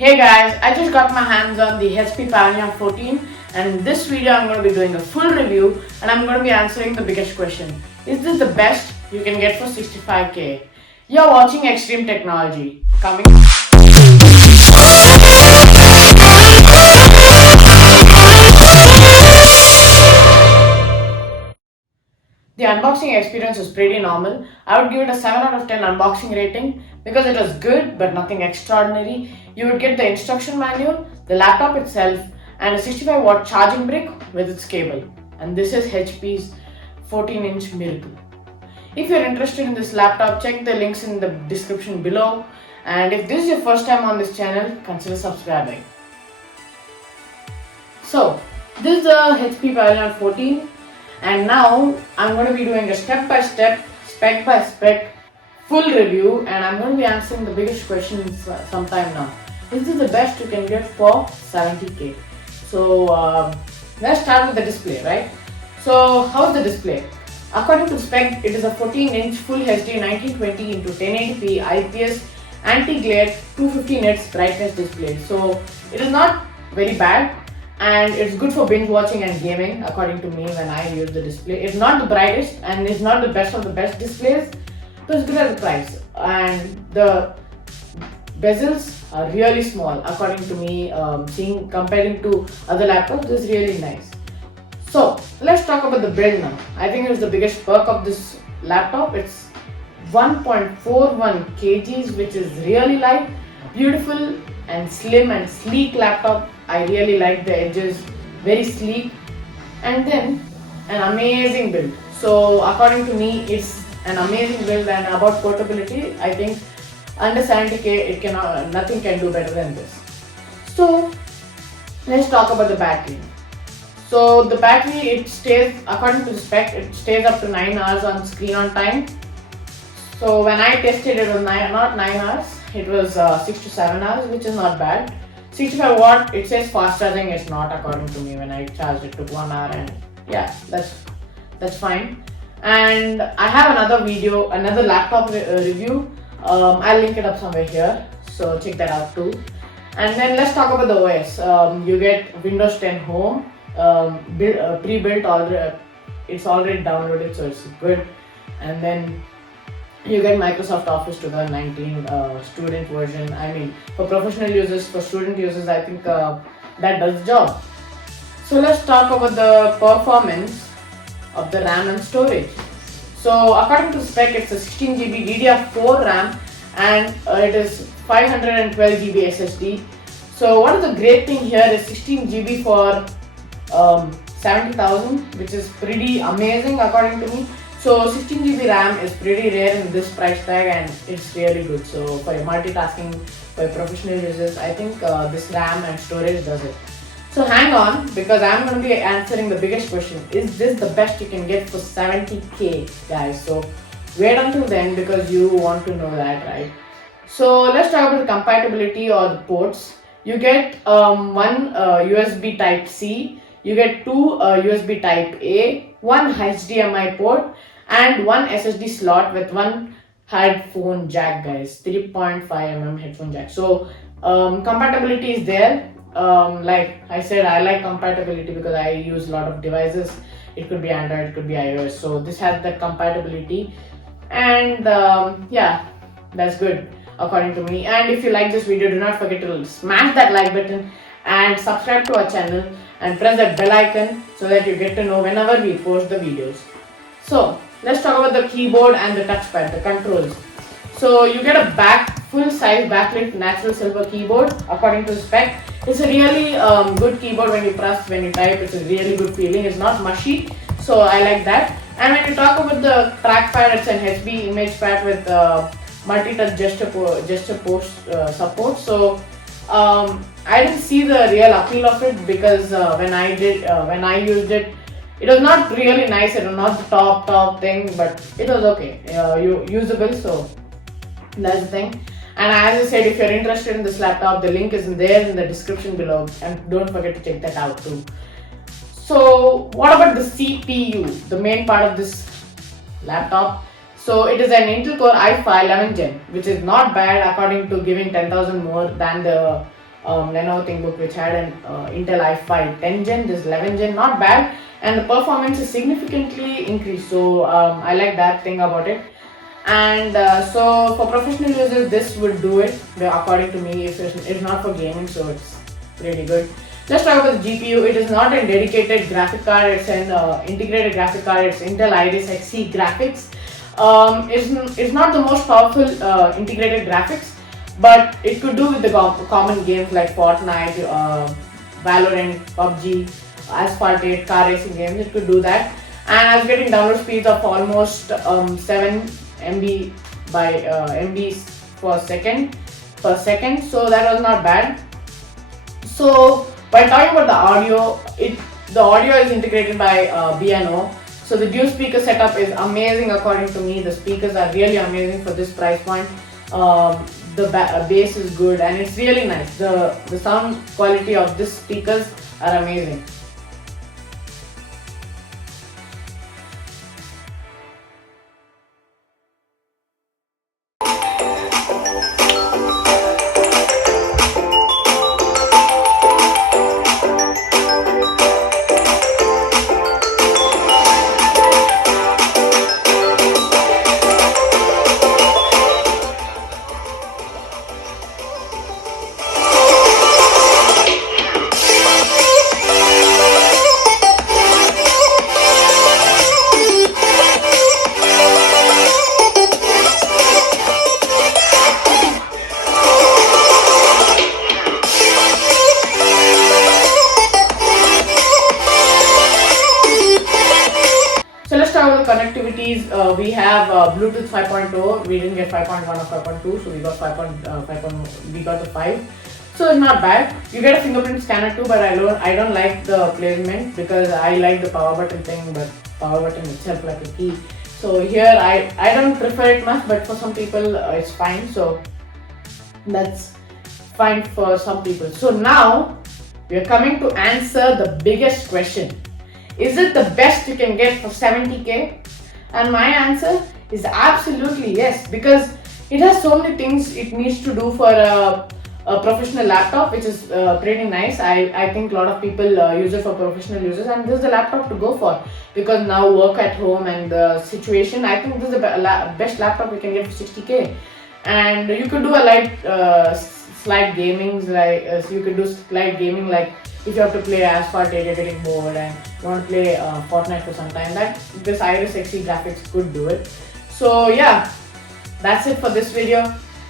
Hey guys, I just got my hands on the HP Pavillion 14 and in this video I'm going to be doing a full review and I'm going to be answering the biggest question. Is this the best you can get for 65k? You're watching Extreme Technology. Coming. The unboxing experience was pretty normal. I would give it a 7 out of 10 unboxing rating because it was good but nothing extraordinary. You would get the instruction manual, the laptop itself, and a 65-watt charging brick with its cable. And this is HP's 14-inch miracle. If you're interested in this laptop, check the links in the description below. And if this is your first time on this channel, consider subscribing. So, this is the HP Pavillion 14. And now I'm going to be doing a step-by-step, spec-by-spec full review and I'm going to be answering the biggest questions sometime now. Is this the best you can get for 70k? So let's start with the display, right? So how's the display? According to spec, it is a 14-inch Full HD 1920 into 1080p IPS anti-glare 250 nits brightness display. So it is not very bad. And it's good for binge watching and gaming according to me when I use the display. It's not the brightest and it's not the best of the best displays, but it's good at the price. And the bezels are really small according to me. Comparing to other laptops, this is really nice. So let's talk about the build now. I think it's the biggest perk of this laptop. It's 1.41 kgs, which is really light, beautiful and slim and sleek laptop. I really like the edges, very sleek, and then an amazing build. So according to me, it's an amazing build. And about portability, I think under 70k, nothing can do better than this. So let's talk about the battery. So the battery, it stays, according to the spec, it stays up to 9 hours on screen on time. So when I tested it was not 9 hours, it was 6 to 7 hours, which is not bad. 65 watt, it says fast charging. It's not, according to me. When I charged it took 1 hour, and yeah, that's fine. And I have another laptop review. I'll link it up somewhere here, so check that out too. And then let's talk about the OS. You get Windows 10 Home, pre-built already. It's already downloaded, so it's good. And then you get Microsoft Office 2019 student version. I mean, for professional users, for student users, I think that does the job. So let's talk about the performance of the RAM and storage. So according to the spec, it's a 16GB DDR4 RAM and it is 512GB SSD. So what is the great thing here is 16GB for 70,000, which is pretty amazing according to me. So 16GB RAM is pretty rare in this price tag and it's really good. So for multitasking, for professional users, I think this RAM and storage does it. So hang on, because I'm going to be answering the biggest question. Is this the best you can get for 70k, guys? So wait until then because you want to know that, right? So let's talk about the compatibility or the ports. You get one USB type C, you get two USB type A, one HDMI port, and one SSD slot with one headphone jack, guys. 3.5mm headphone jack. So compatibility is there. Like I said, I like compatibility because I use a lot of devices. It could be Android, it could be iOS. So this has that compatibility, and yeah, that's good according to me. And if you like this video, do not forget to smash that like button and subscribe to our channel and press that bell icon so that you get to know whenever we post the videos. So let's talk about the keyboard and the touchpad, the controls. So you get a full-size backlit natural silver keyboard according to the spec. It's a really good keyboard. When you press, when you type, it's a really good feeling. It's not mushy, so I like that. And when you talk about the trackpad, it's an HB image pad with multi-touch gesture post support. So I didn't see the real appeal of it because when I used it, it was not really nice. It was not the top thing, but it was okay, usable. So that's the thing. And as I said, if you're interested in this laptop, the link is there in the description below, and don't forget to check that out too. So what about the CPU, the main part of this laptop? So it is an Intel Core i5 11th Gen, which is not bad according to giving 10,000 more than the Lenovo ThinkBook, which had an Intel i5 10 Gen, this 11 Gen, not bad, and the performance is significantly increased. So I like that thing about it. And so for professional users, this would do it according to me. If it's not for gaming, so it's really good. Let's talk about the GPU. It is not a dedicated graphic card, it's an integrated graphic card. It's Intel Iris Xe graphics. It's not the most powerful integrated graphics, but it could do with the common games like Fortnite, Valorant, PUBG, Asphalt 8, car racing games. It could do that. And I was getting download speeds of almost 7 MB by MB per second, so that was not bad. So while talking about the audio, the audio is integrated by B&O. So the dual speaker setup is amazing according to me. The speakers are really amazing for this price point. The bass is good and it's really nice. The sound quality of these speakers are amazing. So let's talk about the connectivities. We have Bluetooth 5.0. We didn't get 5.1 or 5.2, so we got 5.1. We got the 5. So it's not bad. You get a fingerprint scanner too, but I don't like the placement because I like the power button thing, but power button itself like a key. So here I don't prefer it much, but for some people it's fine. So that's fine for some people. So now we are coming to answer the biggest question. Is it the best you can get for 70k? And my answer is absolutely yes, because it has so many things it needs to do for a professional laptop, which is pretty nice. I think a lot of people use it for professional users, and this is the laptop to go for, because now work at home and the situation, I think this is the best laptop you can get for 60k. And you could do a light slide gaming, like so you could do slide gaming, like if you have to play Asphalt 8, you're getting bored and you want to play Fortnite for some time, that this Iris Xe graphics could do it. So yeah, that's it for this video.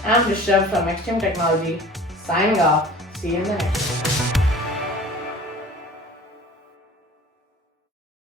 I'm Rishabh from Extreme Technology, signing off. See you in the next one.